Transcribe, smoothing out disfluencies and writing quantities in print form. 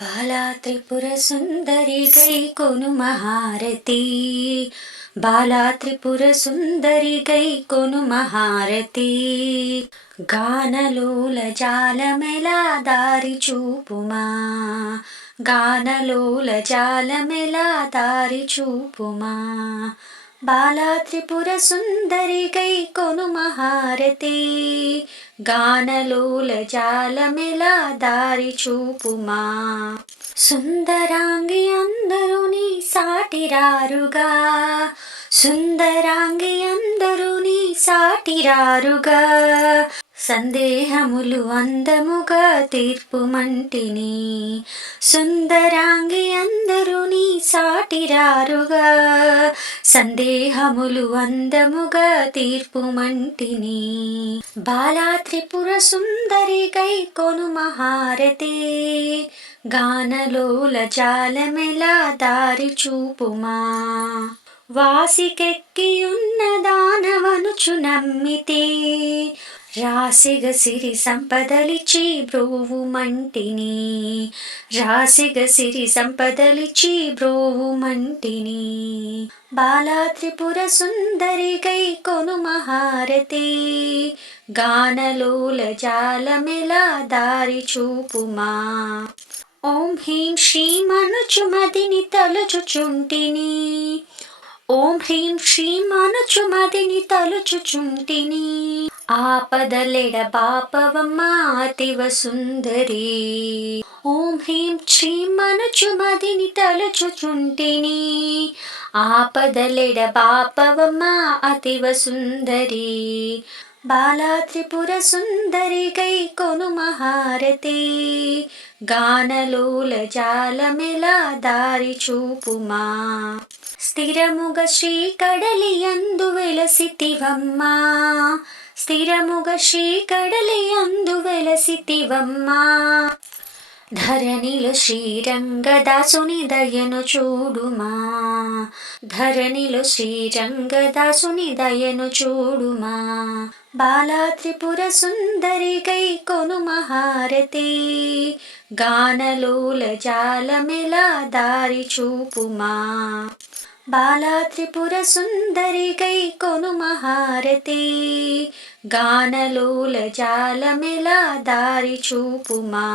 బాలా త్రిపుర సుందరి గై కొను మహారతి, బాలా త్రిపుర సుందరి గై కొను మహారతి. గానలోల జాలమెలా దారి చూపుమా, గానలోల జాలమెలా దారి చూపుమా. బాలా త్రిపుర సుందరి గై కొను మహారతి, గానలోల జాలమెలా దారి చూపుమా. సుందరాంగి అందరూ నీ సాటిరారుగా, సుందరాంగి అందరూ నీ సాటిరారుగా. సందేహములు అందముగా తీర్పుమంటిని, సుందరాంగి అందరూ నీ సాటిరారుగా. సందేహములు అందముగా తీర్పుమంటిని. బాలా త్రిపుర సుందరి గై కొను మహారతి, గానలోల జాలమెలా దారి చూపుమా. వాసికెక్కియున్న దానవనుచు నమ్మితే, రాసిగ సిరి సంపదలిచి బ్రోవుమంటిని, రాసిగ సిరి సంపదలిచి బ్రోవుమంటిని. బాలా త్రిపుర సుందరి గై కొను మహారతి, గానలోల జాలమెలా దారి చూపుమా. ఓం హ్రీం శ్రీం అనుచు మదిని తలుచుచుంటిని, ఓం హ్రీం శ్రీం అనుచు మదిని తలుచుచుంటిని. ఆపదలెడ బాపవమ్మ అతివ సుందరి, ఓం హ్రీం శ్రీం అనుచు మదిని తలుచుచుంటిని. ఆపదలెడ బాపవమ్మ అతివ సుందరి. బాలా త్రిపుర సుందరి గై కొను మహారతి, గానలోల జాలమెలా దారి చూపుమా. స్థిరముగ శ్రీ కడలి యందు వెలసితివమ్మా, స్థిరముగ శ్రీ కడలి యందు వెలసితివమ్మా. ధరణిలో శ్రీరంగదాసుని దయను చూడుమా, ధరణిలో శ్రీరంగదాసుని దయను చూడుమా. బాలా త్రిపుర సుందరి గై కొను మహారతి, గానలోల జాలమెలా దారి చూపుమా. బాలా త్రిపుర సుందరి గై కొను మహారతి, గానలోల జాలమెలా దారి చూపుమా.